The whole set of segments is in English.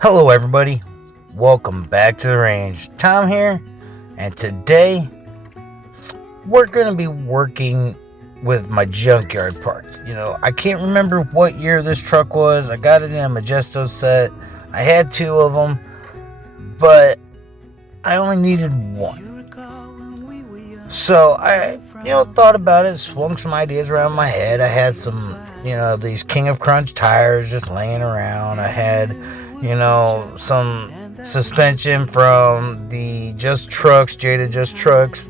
Hello everybody, welcome back to the range. Tom here, and today we're going to be working with my junkyard parts. I can't remember what year this truck was. I got it in a Majesto set. I had two of them, but I only needed one. So I, thought about it, swung some ideas around my head. I had some, these King of Crunch tires just laying around. I had some suspension from the Jada Just Trucks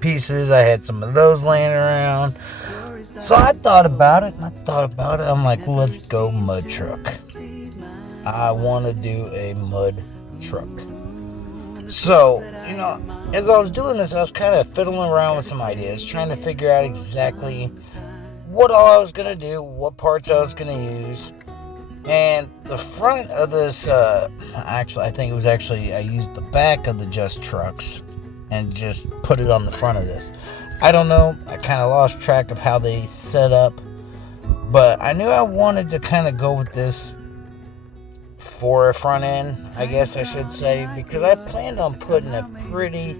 pieces. I had some of those laying around. So I thought about it. I'm like, well, let's go mud truck. I want to do a mud truck. So, as I was doing this, I was kind of fiddling around with some ideas, trying to figure out exactly what all I was going to do, what parts I was going to use. And the front of this, I used the back of the Just Trucks and just put it on the front of this. I don't know, I kind of lost track of how they set up, but I knew I wanted to kind of go with this for a front end, I guess I should say, because I planned on putting a pretty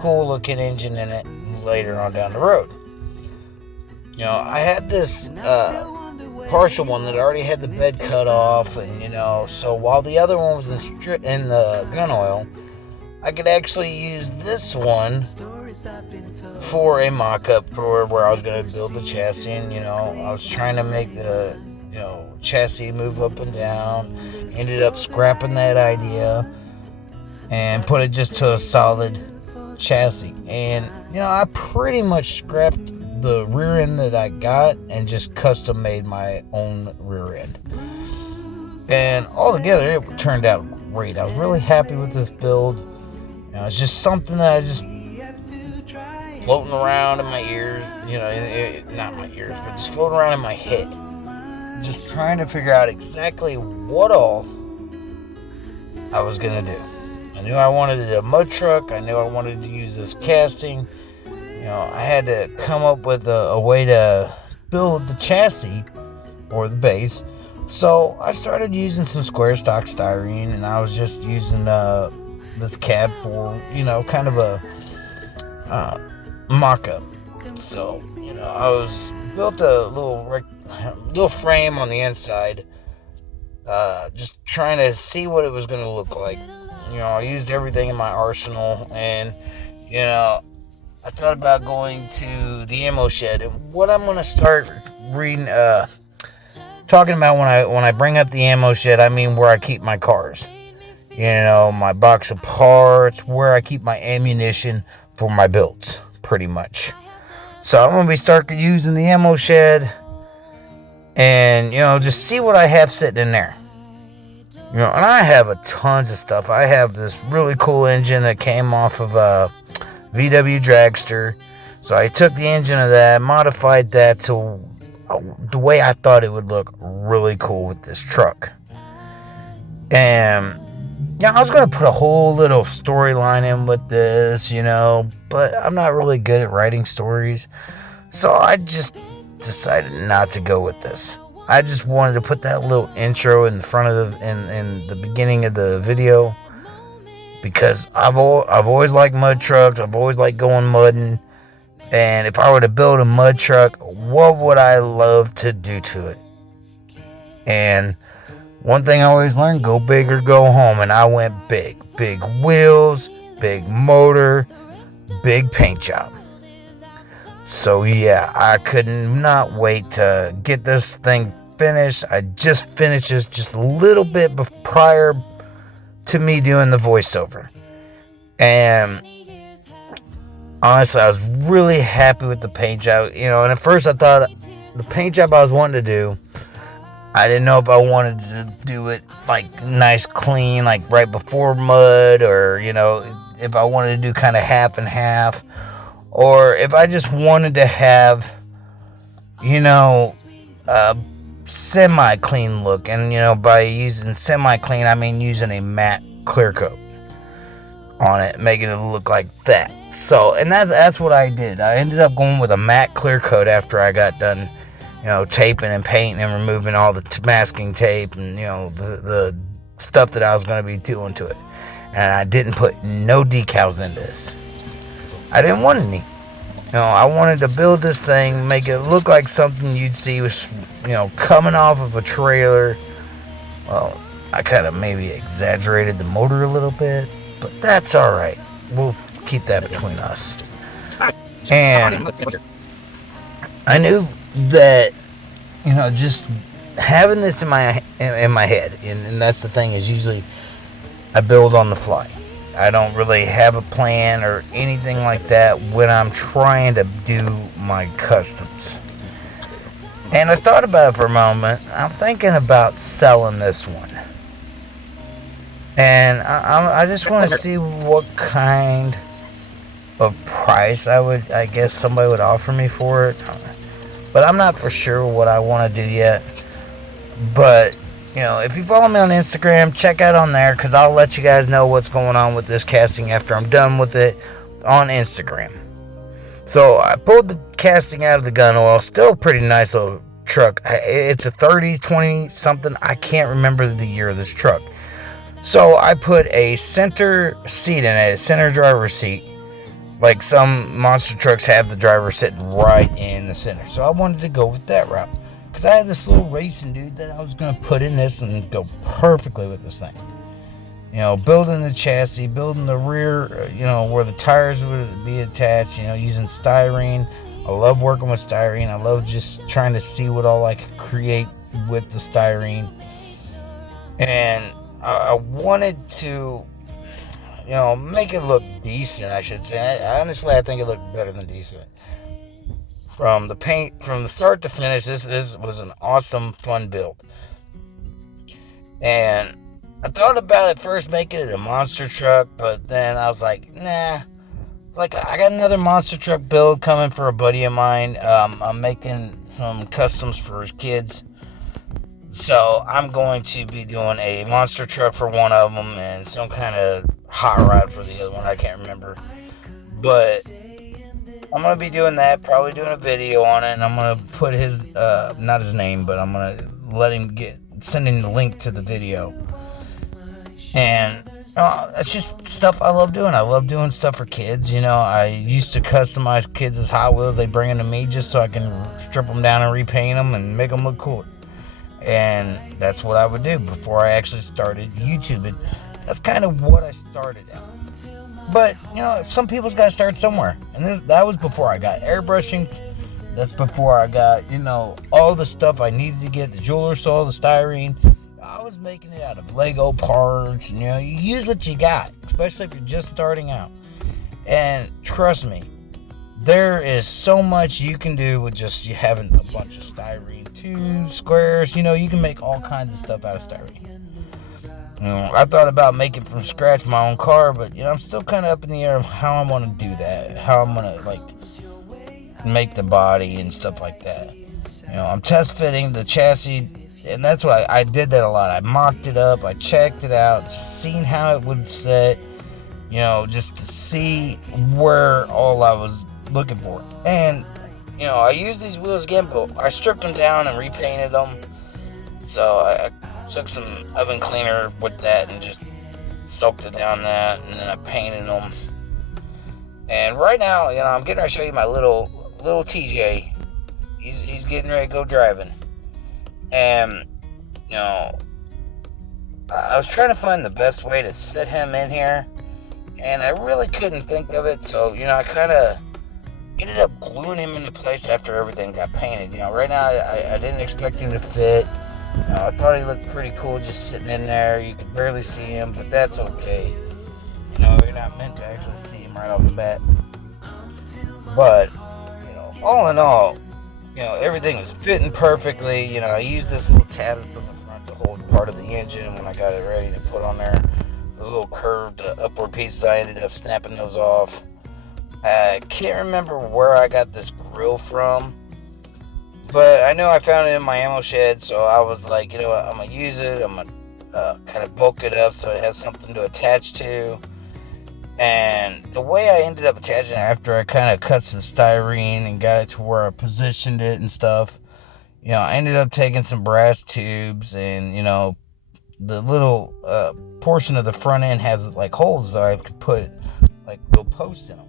cool looking engine in it later on down the road. I had this, partial one that already had the bed cut off, and so while the other one was in the gun oil, I could actually use this one for a mock-up for where I was going to build the chassis. And I was trying to make the chassis move up and down. Ended up scrapping that idea and put it just to a solid chassis. And I pretty much scrapped the rear end that I got and just custom made my own rear end. And altogether, it turned out great. I was really happy with this build. It's just something that I just floating around in my ears, not my ears, but just floating around in my head. Just trying to figure out exactly what all I was going to do. I knew I wanted a mud truck. I knew I wanted to use this casting. I had to come up with a way to build the chassis or the base. So I started using some square stock styrene, and I was just using this cab for, kind of a mock-up. So, I was built a little frame on the inside, just trying to see what it was going to look like. I used everything in my arsenal, and, I thought about going to the ammo shed, and what I'm going to start talking about when I bring up the ammo shed, I mean where I keep my cars. My box of parts, where I keep my ammunition for my builds, pretty much. So I'm going to start using the ammo shed and, just see what I have sitting in there. And I have tons of stuff. I have this really cool engine that came off of a VW Dragster. So I took the engine of that, modified that to the way I thought it would look really cool with this truck. And I was going to put a whole little storyline in with this, but I'm not really good at writing stories. So I just decided not to go with this. I just wanted to put that little intro in the front of in the beginning of the video, because I've always liked mud trucks. I've always liked going mudding. And if I were to build a mud truck, what would I love to do to it? And one thing I always learned, go big or go home. And I went big. Big wheels, big motor, big paint job. So yeah, I could not wait to get this thing finished. I just finished this just a little bit prior to me doing the voiceover. And honestly, I was really happy with the paint job. And at first I thought the paint job I was wanting to do, I didn't know if I wanted to do it like nice, clean, like right before mud, or, if I wanted to do kind of half and half, or if I just wanted to have, a semi-clean look. And, by using semi-clean, I mean using a matte clear coat on it, making it look like that. So, and that's what I did. I ended up going with a matte clear coat after I got done, taping and painting and removing all the masking tape and, the stuff that I was going to be doing to it. And I didn't put no decals in this. I didn't want any. I wanted to build this thing, make it look like something you'd see was, coming off of a trailer. Well, I kind of maybe exaggerated the motor a little bit, but that's all right. We'll keep that between us. And I knew that, just having this in my head, and that's the thing, is usually I build on the fly. I don't really have a plan or anything like that when I'm trying to do my customs. And I thought about it for a moment. I'm thinking about selling this one. And I just want to see what kind of price I guess somebody would offer me for it. But I'm not for sure what I want to do yet. But if you follow me on Instagram, check out on there, because I'll let you guys know what's going on with this casting after I'm done with it on Instagram. So I pulled the casting out of the gun oil. Still a pretty nice little truck. It's a 30, 20 something. I can't remember the year of this truck. So I put a center seat in it, a center driver's seat. Like some monster trucks have the driver sitting right in the center. So I wanted to go with that route, because I had this little racing dude that I was going to put in this and go perfectly with this thing. Building the chassis, building the rear, where the tires would be attached, using styrene. I love working with styrene. I love just trying to see what all I could create with the styrene. And I wanted to, make it look decent, I should say. Honestly, I think it looked better than decent. From the paint, from the start to finish, this was an awesome, fun build. And I thought about it first making it a monster truck, but then I was like, nah. Like, I got another monster truck build coming for a buddy of mine. I'm making some customs for his kids. So I'm going to be doing a monster truck for one of them and some kind of hot rod for the other one. I can't remember. But I'm going to be doing that, probably doing a video on it, and I'm going to put his, not his name, but I'm going to let him send him the link to the video. And it's just stuff I love doing. I love doing stuff for kids. I used to customize kids' Hot Wheels. They bring them to me just so I can strip them down and repaint them and make them look cooler. And that's what I would do before I actually started YouTubing. That's kind of what I started at. But, some people's got to start somewhere. And that was before I got airbrushing. That's before I got, all the stuff I needed to get, the jeweler saw, the styrene. I was making it out of Lego parts. You use what you got, especially if you're just starting out. And trust me, there is so much you can do with just having a bunch of styrene tubes, squares. You can make all kinds of stuff out of styrene. I thought about making from scratch my own car, but I'm still kind of up in the air of how I'm going to do that, how I'm going to make the body and stuff like that. I'm test fitting the chassis, and that's what I did that a lot. I mocked it up, I checked it out, just seeing how it would set, just to see where all I was looking for. And I used these wheels again, but I stripped them down and repainted them. So I took some oven cleaner with that and just soaked it down that, and then I painted them. And right now, I'm getting ready to show you my little TJ. He's getting ready to go driving. And, I was trying to find the best way to sit him in here, and I really couldn't think of it. So, I kind of ended up gluing him into place after everything got painted. Right now, I didn't expect him to fit. I thought he looked pretty cool just sitting in there. You could barely see him, but that's okay. You're not meant to actually see him right off the bat. But, all in all, everything was fitting perfectly. I used this little tab that's on the front to hold part of the engine when I got it ready to put on there. Those little curved upward pieces, I ended up snapping those off. I can't remember where I got this grill from, but I know I found it in my ammo shed, so I was like, I'm going to use it. I'm going to kind of bulk it up so it has something to attach to. And the way I ended up attaching it after I kind of cut some styrene and got it to where I positioned it and stuff, I ended up taking some brass tubes and, the little portion of the front end has like holes that I could put like little posts in them.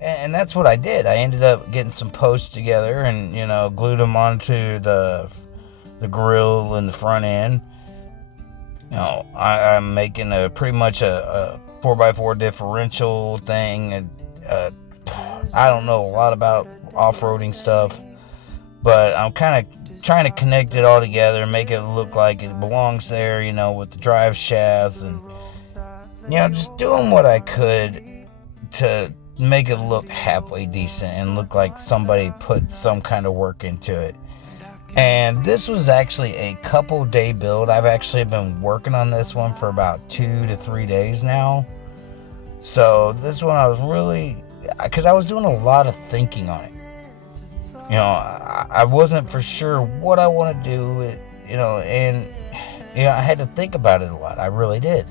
And that's what I did. I ended up getting some posts together and, glued them onto the grill in the front end. I'm making pretty much a 4x4 differential thing. I don't know a lot about off-roading stuff, but I'm kind of trying to connect it all together and make it look like it belongs there, with the drive shafts and, just doing what I could to make it look halfway decent and look like somebody put some kind of work into it. And this was actually a couple day build. I've actually been working on this one for about 2 to 3 days now. So this one I was really, because I was doing a lot of thinking on it. I wasn't for sure what I want to do, and I had to think about it a lot. I really did.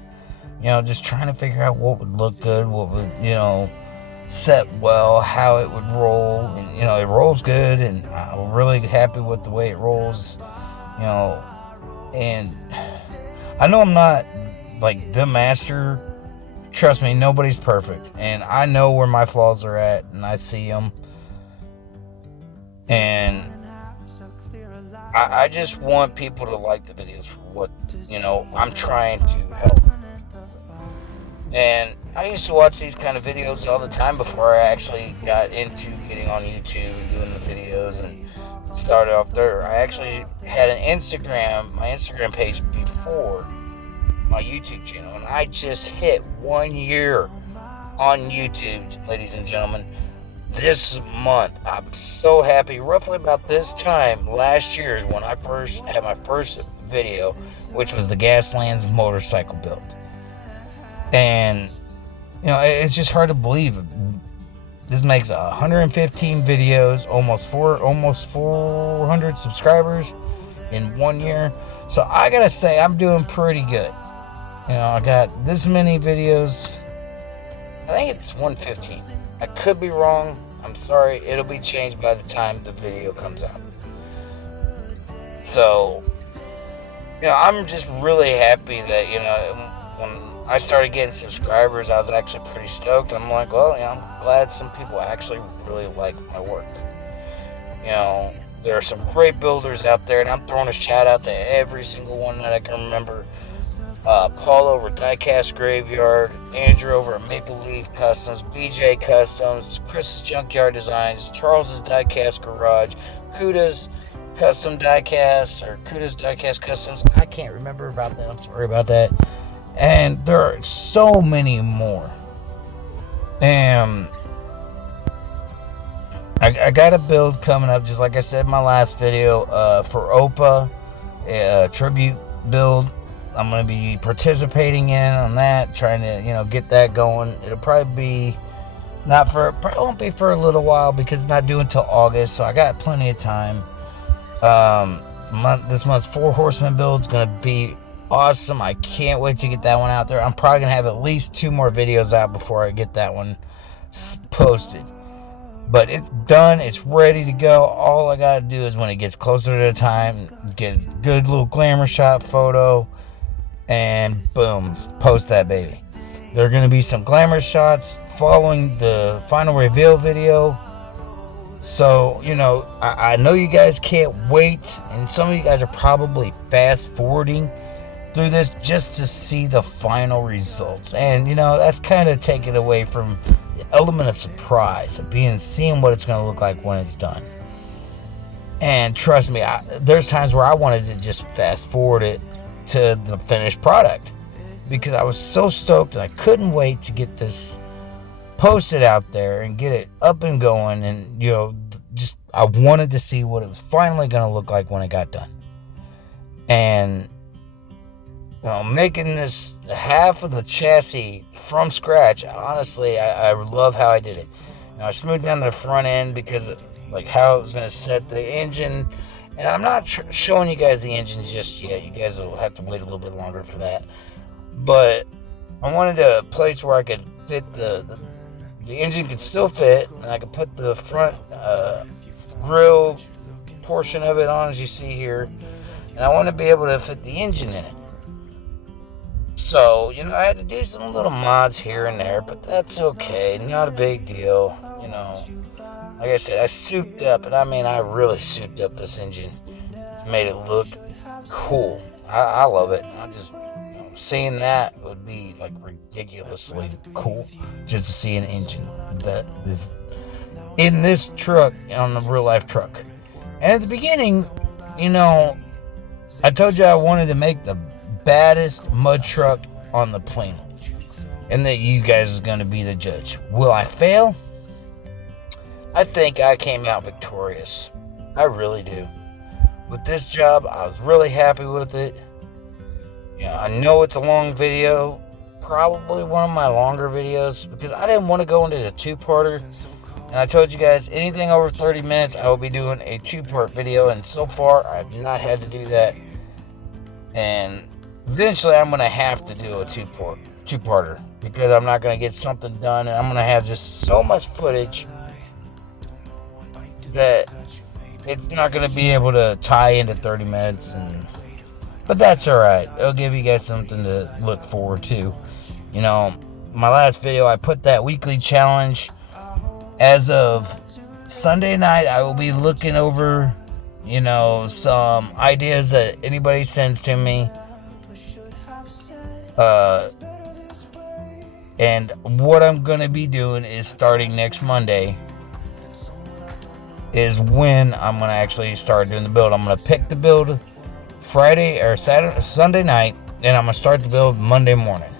Just trying to figure out what would look good, what would, set well, how it would roll, and it rolls good, and I'm really happy with the way it rolls, and I know I'm not like the master. Trust me, nobody's perfect, and I know where my flaws are at, and I see them, and I just want people to like the videos for what I'm trying to help. And I used to watch these kind of videos all the time before I actually got into getting on YouTube and doing the videos and started off there. I actually had my Instagram page before my YouTube channel, and I just hit 1 year on YouTube, ladies and gentlemen, this month. I'm so happy. Roughly about this time last year is when I first had my first video, which was the Gaslands motorcycle build. And it's just hard to believe this makes 115 videos, almost 400 subscribers in 1 year. So I gotta say, I'm doing pretty good. I got this many videos. I think it's 115. I could be wrong. I'm sorry. It'll be changed by the time the video comes out. So, I'm just really happy that, when I started getting subscribers, I was actually pretty stoked. I'm like, well, I'm glad some people actually really like my work. There are some great builders out there, and I'm throwing a shout out to every single one that I can remember. Paul over at Diecast Graveyard, Andrew over at Maple Leaf Customs, BJ Customs, Chris's Junkyard Designs, Charles's Diecast Garage, Kuda's Custom Diecast, or Kuda's Diecast Customs. I can't remember about that. I'm sorry about that. And there are so many more. And I got a build coming up, just like I said in my last video, for OPA, a tribute build. I'm going to be participating on that, trying to, get that going. It'll probably won't be for a little while because it's not due until August, so I got plenty of time. This month's 4 Horsemen build is going to be awesome. I can't wait to get that one out there. I'm probably going to have at least 2 more videos out before I get that one posted. But it's done. It's ready to go. All I got to do is when it gets closer to the time, get a good little glamour shot photo, and boom, post that baby. There are going to be some glamour shots following the final reveal video. So, I know you guys can't wait, and some of you guys are probably fast forwarding through this just to see the final results. And, that's kind of taken away from the element of surprise of seeing what it's going to look like when it's done. And trust me, there's times where I wanted to just fast forward it to the finished product because I was so stoked and I couldn't wait to get this posted out there and get it up and going. And, just I wanted to see what it was finally going to look like when it got done. And making this half of the chassis from scratch, honestly, I love how I did it. I smoothed down the front end because of, how it was going to set the engine. And I'm not showing you guys the engine just yet. You guys will have to wait a little bit longer for that. But I wanted a place where I could fit the engine could still fit, and I could put the front grill portion of it on, as you see here. And I want to be able to fit the engine in it. So, I had to do some little mods here and there, but that's okay. Not a big deal. Like I said, I souped up, and I mean, I really souped up this engine. Made it look cool. I love it. I just, seeing that would be like ridiculously cool just to see an engine that is in this truck, on the real life truck. And at the beginning, I told you I wanted to make the baddest mud truck on the planet, and that you guys is going to be the judge. Will I fail? I think I came out victorious. I really do. With this job, I was really happy with it. I know it's a long video, probably one of my longer videos, because I didn't want to go into the two-parter. And I told you guys, anything over 30 minutes, I will be doing a two-part video. And so far, I've not had to do that. And eventually, I'm going to have to do a two-parter, because I'm not going to get something done. And I'm going to have just so much footage that it's not going to be able to tie into 30 minutes. But that's alright. It'll give you guys something to look forward to. My last video, I put that weekly challenge. As of Sunday night, I will be looking over, some ideas that anybody sends to me. And what I'm going to be doing is, starting next Monday, is when I'm going to actually start doing the build. I'm going to pick the build Friday or Sunday night, and I'm going to start the build Monday morning.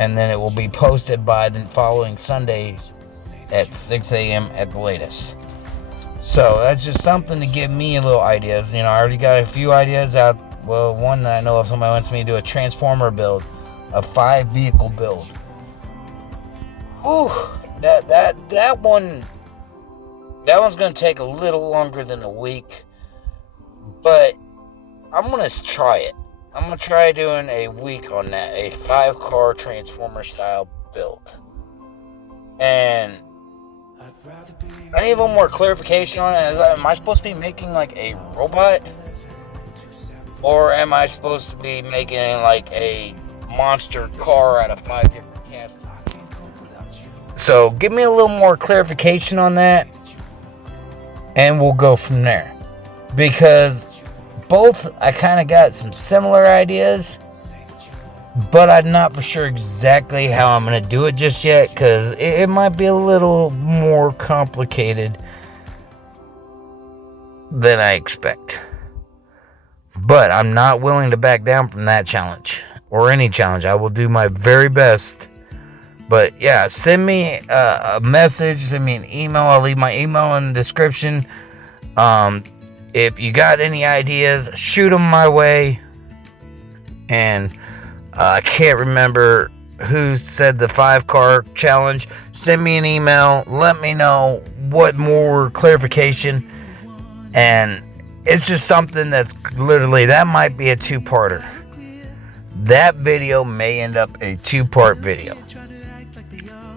And then it will be posted by the following Sunday at 6 a.m. at the latest. So that's just something to give me a little ideas. I already got a few ideas out. Well, one that I know of, somebody wants me to do a transformer build, a 5-vehicle build. Whew, that one's going to take a little longer than a week, but I'm going to try it. I'm going to try doing a week on that, a 5-car transformer style build. And I need a little more clarification on it. Am I supposed to be making like a robot? Or am I supposed to be making like a monster car out of 5 different castings? So give me a little more clarification on that, and we'll go from there. Because both, I kind of got some similar ideas, but I'm not for sure exactly how I'm going to do it just yet, because it might be a little more complicated than I expect. But I'm not willing to back down from that challenge, or any challenge. I will do my very best. But yeah, send me a message, send me an email. I'll leave my email in the description. If you got any ideas, shoot them my way. And I can't remember who said the 5-car challenge. Send me an email. Let me know what more clarification. And it's just something that's literally, that might be a 2-parter. That video may end up a 2-part video.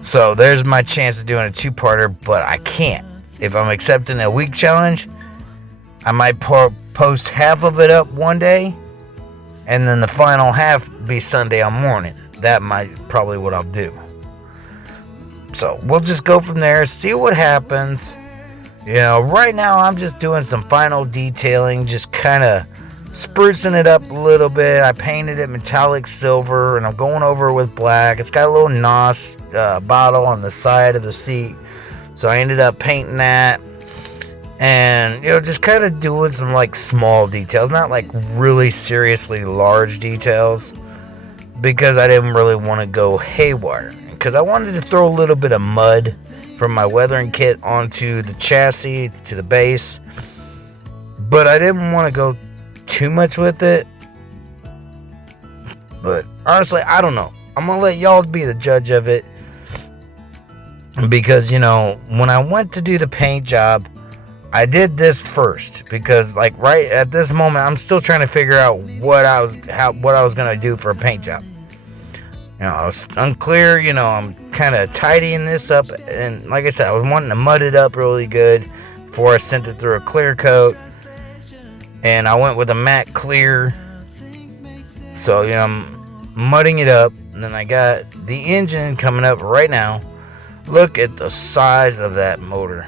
So there's my chance of doing a 2-parter, but I can't. If I'm accepting a week challenge, I might post half of it up one day, and then the final half be Sunday on morning. That might probably what I'll do. So we'll just go from there, see what happens. Right now I'm just doing some final detailing, just kind of sprucing it up a little bit. I painted it metallic silver, and I'm going over it with black. It's got a little NOS bottle on the side of the seat, so I ended up painting that. And just kind of doing some like small details, not like really seriously large details, because I didn't really want to go haywire, because I wanted to throw a little bit of mud from my weathering kit onto the chassis, to the base, but I didn't want to go too much with it. But honestly, I don't know. I'm gonna let y'all be the judge of it, because when I went to do the paint job, I did this first, because like right at this moment I'm still trying to figure out what I was gonna do for a paint job. I was unclear. I'm kind of tidying this up, and like I said, I was wanting to mud it up really good before I sent it through a clear coat. And I went with a matte clear. So mudding it up, and then I got the engine coming up right now. Look at the size of that motor.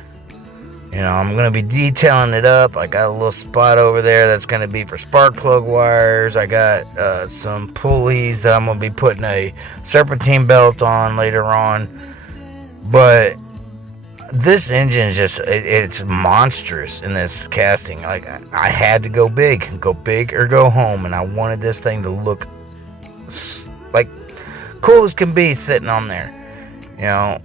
You know, I'm going to be detailing it up. I got a little spot over there that's going to be for spark plug wires. I got some pulleys that I'm going to be putting a serpentine belt on later on. But this engine is just, it's monstrous in this casting. Like, I had to go big or go home. And I wanted this thing to look like cool as can be sitting on there. You know,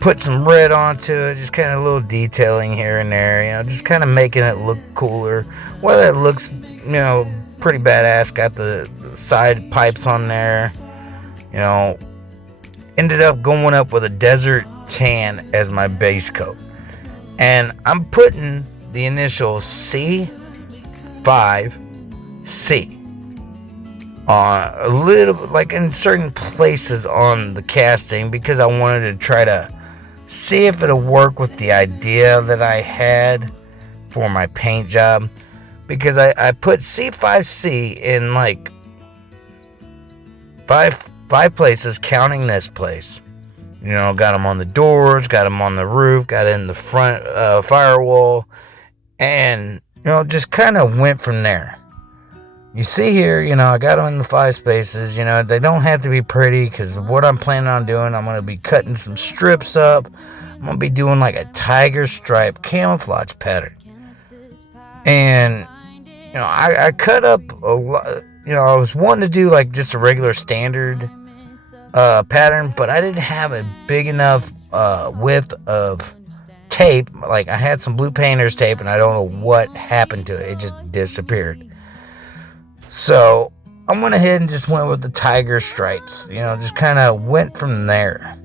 put some red onto it, just kind of a little detailing here and there, you know, just kind of making it look cooler. Well, it looks, you know, pretty badass. Got the side pipes on there, you know. Ended up going up with a desert tan as my base coat. And I'm putting the initial C5C on a little, like in certain places on the casting, because I wanted to try to see if it'll work with the idea that I had for my paint job. Because I put C5C in like five places, counting this place. You know, got them on the doors, got them on the roof, got it in the front firewall, and, you know, just kind of went from there. You see here, you know, I got them in the 5 spaces. You know, they don't have to be pretty, because what I'm planning on doing, I'm going to be cutting some strips up. I'm going to be doing like a tiger stripe camouflage pattern. And, you know, I cut up a lot. You know, I was wanting to do like just a regular standard pattern, but I didn't have a big enough width of tape. Like, I had some blue painter's tape, and I don't know what happened to it. It just disappeared. So I went ahead and just went with the tiger stripes, you know, just kind of went from there.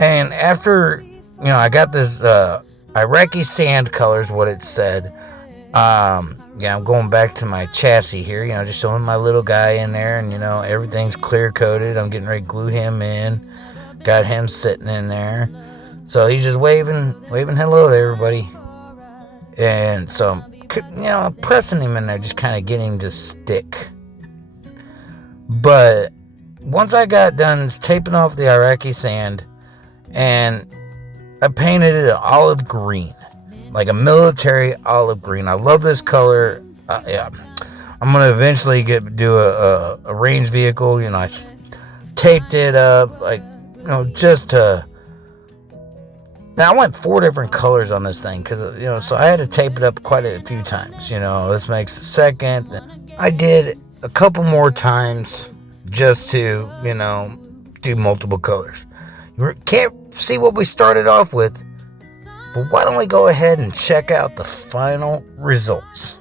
And after, you know, I got this Iraqi sand colors, what it said. Yeah, I'm going back to my chassis here, you know, just showing my little guy in there, and, you know, everything's clear coated. I'm getting ready to glue him in. Got him sitting in there. So he's just waving hello to everybody. And so, you know, I'm pressing him in there, just kind of getting him to stick. But once I got done taping off the Iraqi sand, and I painted it an olive green, like a military olive green. I love this color. Yeah, I'm gonna eventually do a range vehicle. You know, I taped it up, like, you know, just to. Now, I went 4 different colors on this thing, because, you know, so I had to tape it up quite a few times. You know, this makes the second. I did a couple more times just to, you know, do multiple colors. You can't see what we started off with, but why don't we go ahead and check out the final results.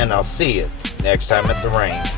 And I'll see you next time at the range.